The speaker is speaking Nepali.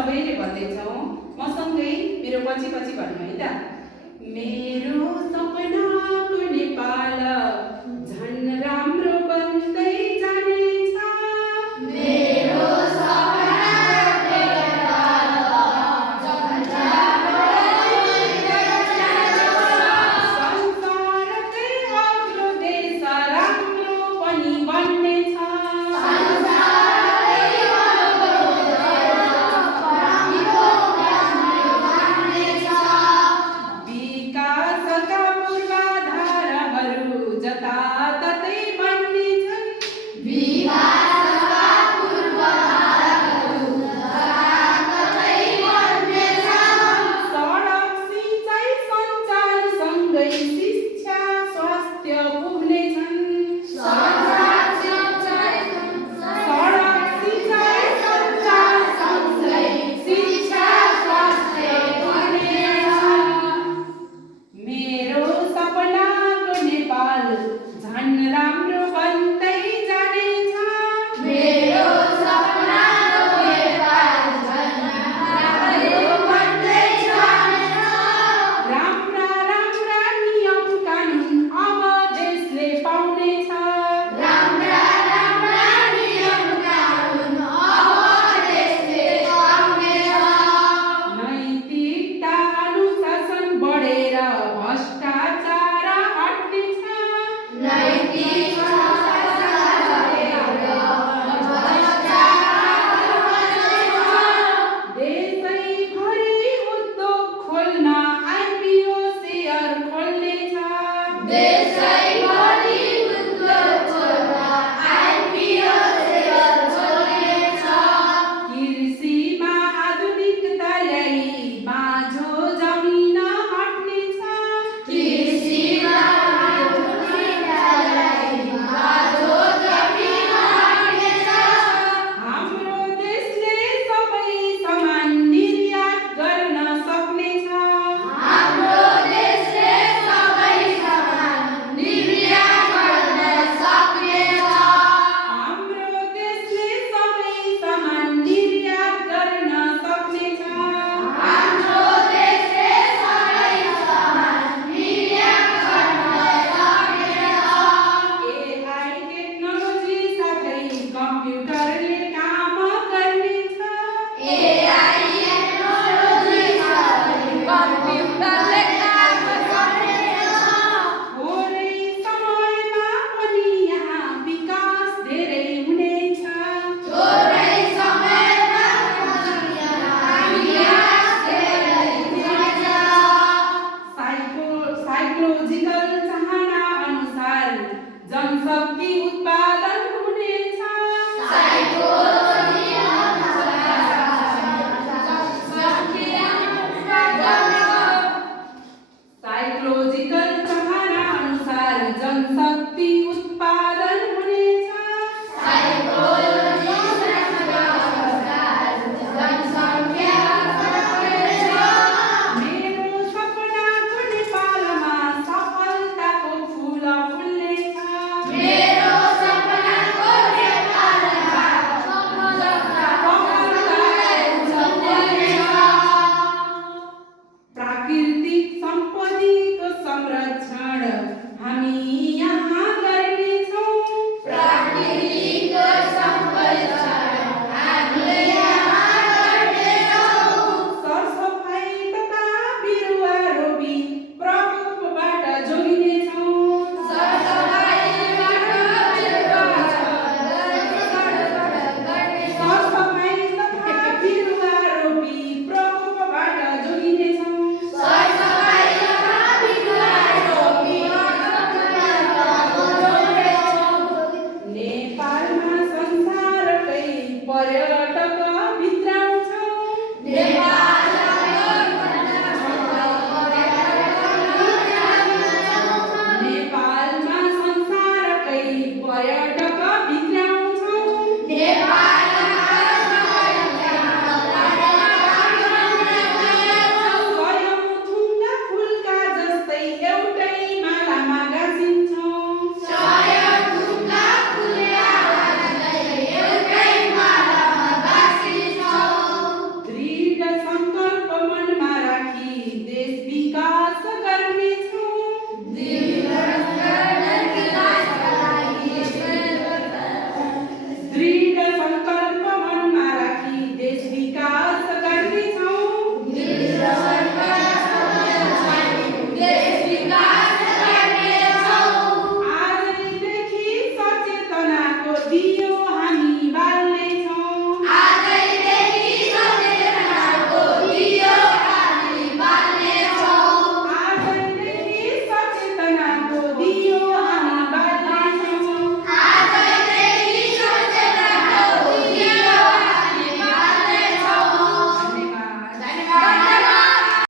सबैले भन्दैछौँ, मसँगै मेरो पछि पछि भन्नु है त। मेरो सपनाको नेपाल झन् राम्रो बन्दै जानेछ। मेरो सपनाको नेपाल झन् राम्रो बन्दै जानेछ। संसारकै अग्लो देश राम्रो पनि बन्नेछ। विकासका पूर्वाधारहरू जताततै बन्नेछन्। विकासका पूर्वाधारहरू जताततै बन्नेछन्। सडक सिँचाइ सञ्चारसँगै शिक्षा स्वास्थ्य पुग्नेछन्। सडक सिँचाइ सञ्चारसँगै शिक्षा स्वास्थ्य पुग्नेछन्। मेरो सपनाको नेपाल झन् राम्रो बन्दै जानेछ। मेरो सपनाको नेपाल झन् राम्रो बन्दै जानेछ। राम्रा राम्रा नियम कानुन अब देशले पाउनेछ। राम्रा राम्रा नियम कानुन अब देशले पाउनेछ। नैतिकता अनुशासन बढेर भ्रष्टाचार हट्नेछ। नैतिक अनुशासन बढेर भ्रष्टाचार हट्नेछ। देशैभरि उद्योग खोल्न आइपिओ सेयर खोल्नेछ। देशैभरि उद्योग खोल्न आइपिओ सेयर खोल्नेछ। कृषिमा आधुनिकता ल्याई बाँझो जमिन हट्नेछ। कृषिमा आधुनिकता ल्याई बाँझो जमिन हट्नेछ। हाम्रो देशले सबै सामान निर्यात गर्न सक्नेछ। हाम्रो देशले सबै सामान निर्यात गर्न सक्नेछ। हाम्रो देशले सबै सामान निर्यात गर्न सक्नेछ। हाम्रो देशले सबै सामान निर्यात गर्न सक्नेछ। एआई टेक्नोलोजी साथै कम्प्युटरले काम गर्नेछ। एआई टेक्नोलोजी साथै कम्प्युटरले काम गर्नेछ। थोरै समयमा पनि यहाँ विकास धेरै हुनेछ। थोरै समयमा पनि यहाँ विकास धेरै हुनेछ। साइकोलोजिकल चाहना अनुसार जनशक्ति उत्पादन हुनेछ। साइकोलोजी अनुसार जनशक्ति उत्पादन। साइकोलोजिकल चाहना अनुसार जनशक्ति उत्पादन हुनेछ। साइकोलोजी अनुसार जनसङ्ख्या बढ्नेछ। मेरो सपनाको नेपालमा सफलताको फुल फुल्नेछ। मेरो सपनाको नेपालमा सफलताको फुल फुल्नेछ। प्राकृतिक सम्पत्तिको संरक्षण हामी यहाँ गर्नेछौँ। प्राकृतिक संरक्षण हामी यहाँ गर्नेछौँ। सरसफाइ तथा बिरुवा रोपी प्रकोपबाट जोगिनेछौँ। सरसफाइबाट बिरुवा सरसफाइ तथा बिरुवा रोपी प्रकोपबाट जोगिनेछौँ। सरसफाइ तथा बिरुवा रोपी नेपालमा संसारकै पर्यटक भित्राउँछौँ। नेपालमा संसारकै पर्यटक भित्राउँछौँ। नेपाल